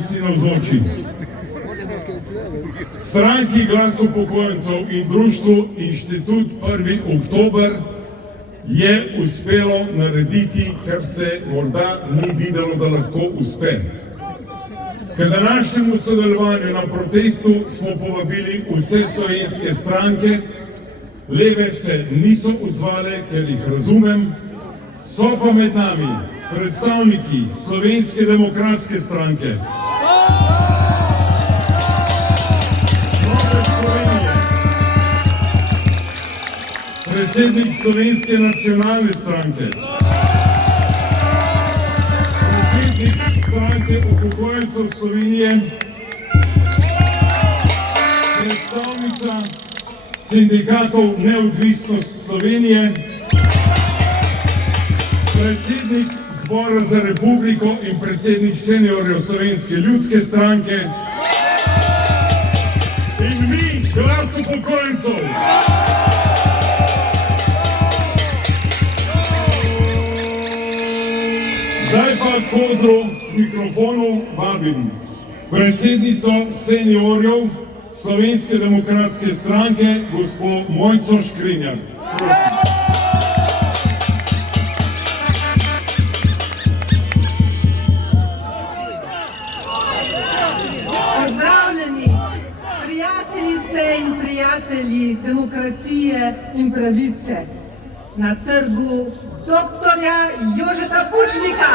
vsi navzoči. Stranki Glas upokojencev in društvu Inštitut 1. oktober je uspelo narediti, kar se morda ni videlo, da lahko uspe. K današnjemu sodelovanju na protestu smo povabili vse slovenske stranke, leve se niso odzvale, ker jih razumem, so pa med nami predstavniki Slovenske demokratske stranke, Nove Slovenije, predsednik Slovenske nacionalne stranke, predsednik stranke upokojencev Slovenije, predstavnica sindikatov Neodvisnost Slovenije, predsednik Zbora za republiko in predsednik seniorjev Slovenske ljudske stranke in vi, Glas upokojencev. Zdaj pa kodru mikrofonu vabim predsednico seniorjev Slovenske demokratske stranke, gospod Mojco Škrinjar. Pozdravljeni, prijateljice in prijatelji demokracije in pravice na trgu doktorja Jožeta Pučnika.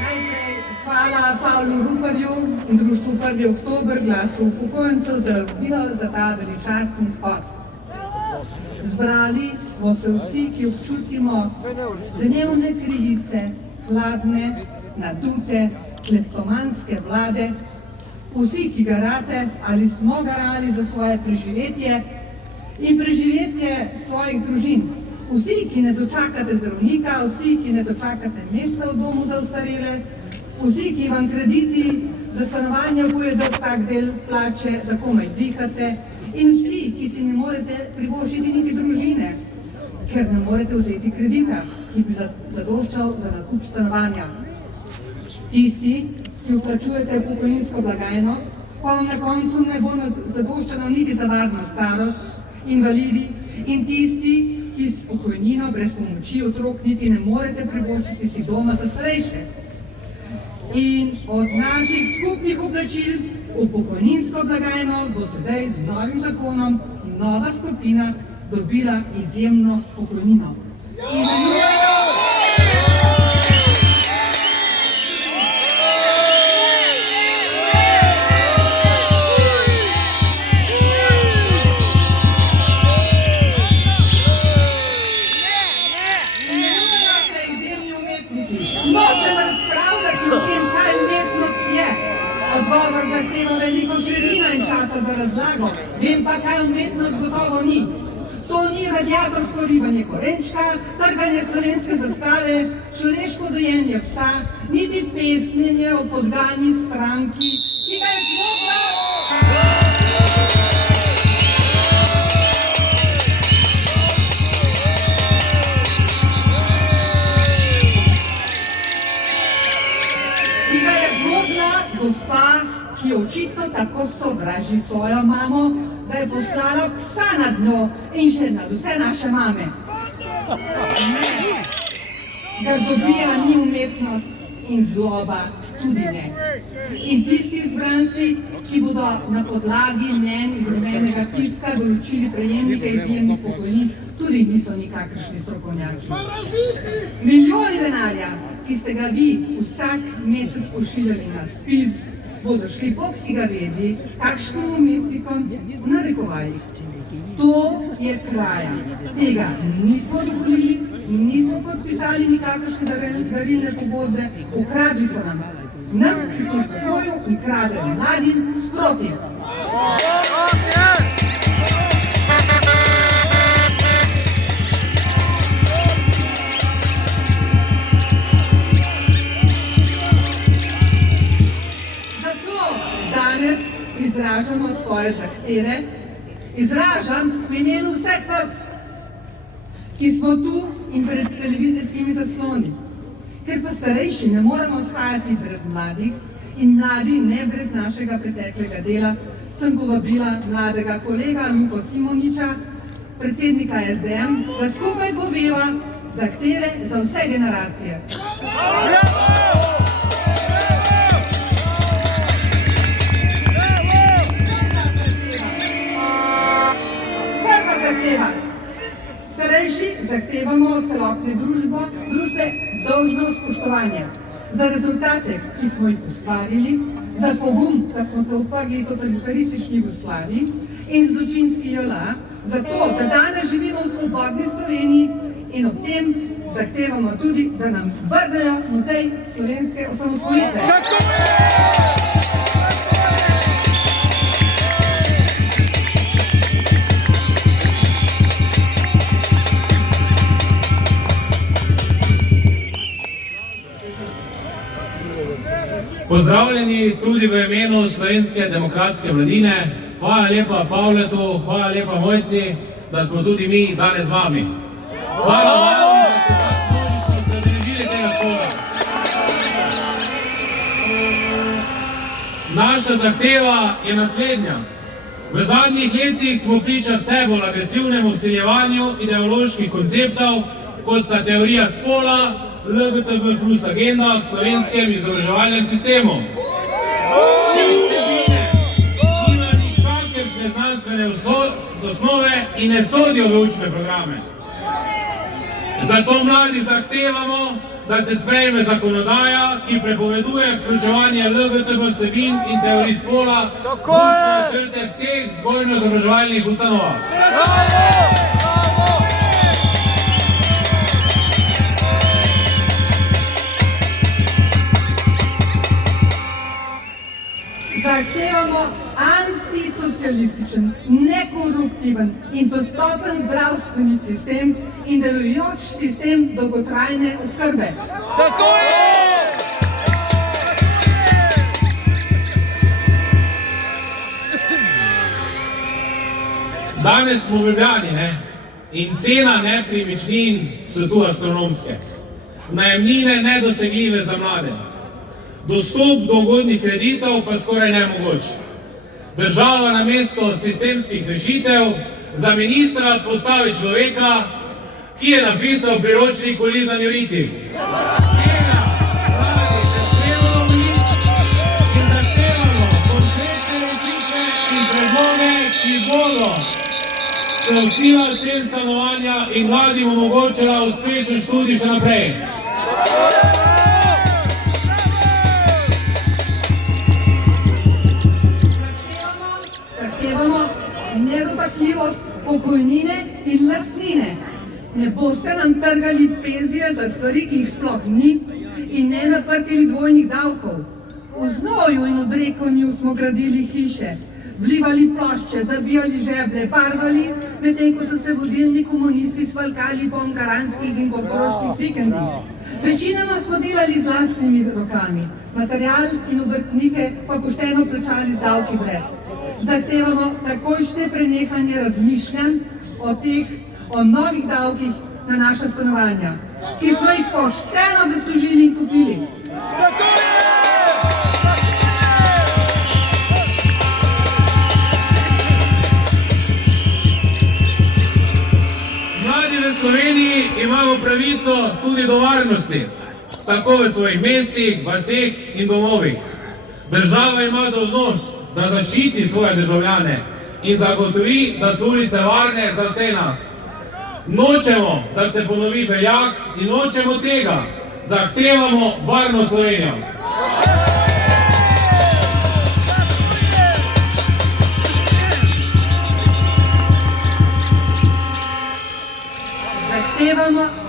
Najprej hvala Pavlu Ruparju in društvu 1. oktober Glasu upokojencev za vabilo za ta veličastni shod. Zbrali smo se vsi, ki občutimo dnevne krivice, hladne, nadute, kleptomanske vlade, vsi, ki garate ali smo garali za svoje preživetje in preživetje svojih družin, vsi, ki ne dočakate zdravnika, vsi, ki ne dočakate mesta v domu za ostarele, vsi, ki vam krediti za stanovanje pojedo tak del plače, da komaj dihate, in vsi, ki si ne morete privoščiti niti družine, ker ne morete vzeti kredita, ki bi zadoščal za nakup stanovanja. Tisti, ki vplačujete v pokojninsko blagajno, pa vam na koncu ne bo zadoščalo niti za varno starost, invalidi in tisti, ki s pokojnino brez pomoči otrok niti ne morete privoščiti si doma za starejše. In od naših skupnih vplačil v pokojninsko blagajno bo sedaj z novim zakonom nova skupina dobila izjemno pokojnino. Nočem razpravljati o tem, kaj umetnost je. Odgovor zahteva veliko živina in časa za razlago. Vem pa, kaj umetnost gotovo ni. To ni radiatorsko ribanje korenčka, trganje slovenske zastave, človeško dojenje psa, niti pesnjenje o podgani stranki, ki ga je zmogla... Gospa, ki je očitno tako sovraži svojo mamo, da je poslala psa nad njo in še nad vse naše mame. Ne, grdobija ni umetnost in zloba tudi ne. In tisti izbranci, ki bodo na podlagi mnenj iz rumenega tiska določili prejemnike izjemnih pokojnin, tudi niso nikakršni strokovnjaki. Milijoni denarja, ki ste ga vi vsak mesec pošiljali na ZPIZ, bodo šli bog si ga vedi, kakšnim umetnikom v narekovajih. To je kraja. Tega nismo dovolili, nismo podpisali nikakršne darilne pogodbe, ukradli so nam. Nam, ki smo v pokoju in kradeli mladim, sproti. Izražamo svoje zahteve, izražam v imenu vseh vas. ki smo tu in pred televizijskimi zasloni. Ker pa starejši ne moremo shajati brez mladih in mladi ne brez našega preteklega dela, sem povabila mladega kolega Luko Simoniča, predsednika SDM, da skupaj poveva zahteve za vse generacije. Prva zahteva. Starejši zahtevamo od celotne družbe dolžno spoštovanje za rezultate, ki smo jih ustvarili, za pogum, da smo se uprli totalitaristični Jugoslaviji in zločinski JLA, za to, da danes živimo v svobodni Sloveniji in ob tem zahtevamo tudi, da nam vrnejo muzej slovenske osamosvojitve. Pozdravljeni tudi v imenu Slovenske demokratske mladine. Hvala lepa Pavletu, hvala lepa Mojci, da smo tudi mi danes z vami. Hvala vam, da ste tako množično se udeležili tega shoda. Naša zahteva je naslednja. V zadnjih letih smo priča vse bolj agresivnemu vsiljevanju ideoloških konceptov, kot sta teorija spola, LGTB plus agenda v slovenskem izobraževalnem sistemu. Te vsebine nimajo nikakršne znanstvene osnove in ne sodijo v učne programe. Zato mladi zahtevamo, da se sprejme zakonodaja, ki prepoveduje vključevanje LGTB vsebin in teorij spola v učne načrte vseh vzgojno-izobraževalnih ustanovah. Zahtevamo antisocialističen, nekoruptiven in dostopen zdravstveni sistem in delujoč sistem dolgotrajne oskrbe. Tako je! Danes smo v Ljubljani, ne? In cena nepremičnin so tu astronomske. Najemnine nedosegljive za mlade. Dostop do ugodnih kreditov pa skoraj nemogoč. Država namesto sistemskih rešitev za ministra postavi človeka, ki je napisal priročnik o lizanju riti. Tega mladi ne smemo dovoliti in zahtevamo konkretne rešitve in predloge, ki bodo sprostila cen stanovanja in mladim omogočila uspešen študij še naprej. Nedotakljivost pokojnine in lastnine. Ne boste nam trgali penzije za stvari, ki jih sploh ni, in ne naprtili dvojnih davkov. V znoju in odrekanju smo gradili hiše, vlivali plošče, zabijali žeblje, barvali, medtem ko so se vodilni komunisti svalkali po ankaranskih in portoroških vikendih. Večinoma smo delali z lastnimi rokami, material in obrtnike pa pošteno plačali z davki vred. Zahtevamo takojšnje prenehanje razmišljanj o novih davkih na naša stanovanja, ki smo jih pošteno zaslužili in kupili. Mladi v Sloveniji imamo pravico tudi do varnosti, tako v svojih mestih, vaseh in domovih. Država ima dolžnost, da zaščiti svoje državljane in zagotovi, da so ulice varne za vse nas. Nočemo, da se ponovi Beljak in nočemo tega. Zahtevamo varno Slovenijo.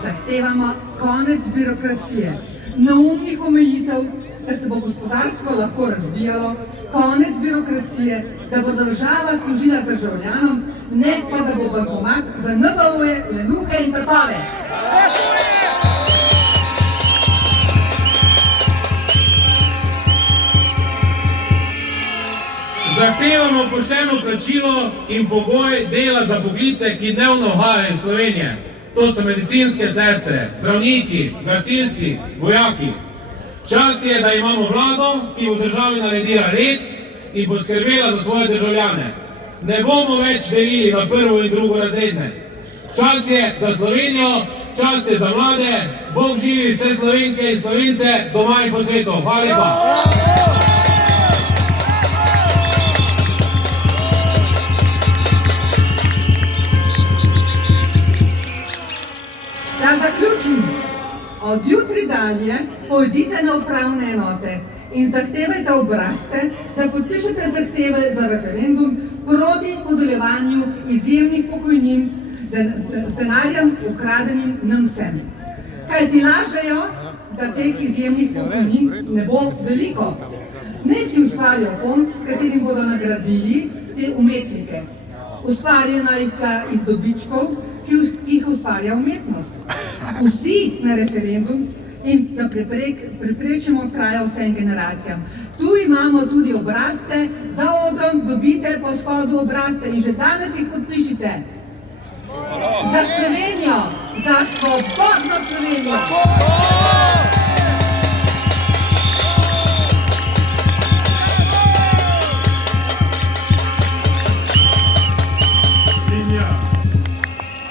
Zahtevamo konec birokracije, neumnih omejitev, da se bo gospodarstvo lahko razvijalo, konec birokracije, da bo država služila državljanom, ne pa da bo bankomat za NVO-je, lenuhe in tatove. Zahtevamo pošteno plačilo in pogoj dela za poklice, ki dnevno uhajajo iz Slovenije. To so medicinske sestre, zdravniki, gasilci, vojaki. Čas je, da imamo vlado, ki v državi naredila red in poskrbela za svoje državljane. Ne bomo več delili na prvo in drugo razredne. Čas je za Slovenijo, čas je za mlade. Bog živi vse Slovenke in Slovence doma in po svetu. Hvala lepa. Da zaključim, od jutri dalje pojdite na upravne enote in zahtevajte obrazce, da podpišete zahteve za referendum proti podeljevanju izjemnih pokojnin z denarjem ukradenim nam vsem. Kaj ti lažejo, da teh izjemnih pokojnin ne bo veliko. Ne si ustvarijo fond, s katerim bodo nagradili te umetnike. Ustvarjajo naj jih iz dobičkov, ki jih ustvarja umetnost. Vsi na referendum in da preprečimo kraja vsem generacijam. Tu imamo tudi obrazce, za odrom dobite po shodu obrazce in že danes jih podpišite. Za Slovenijo, za svobodno Slovenijo.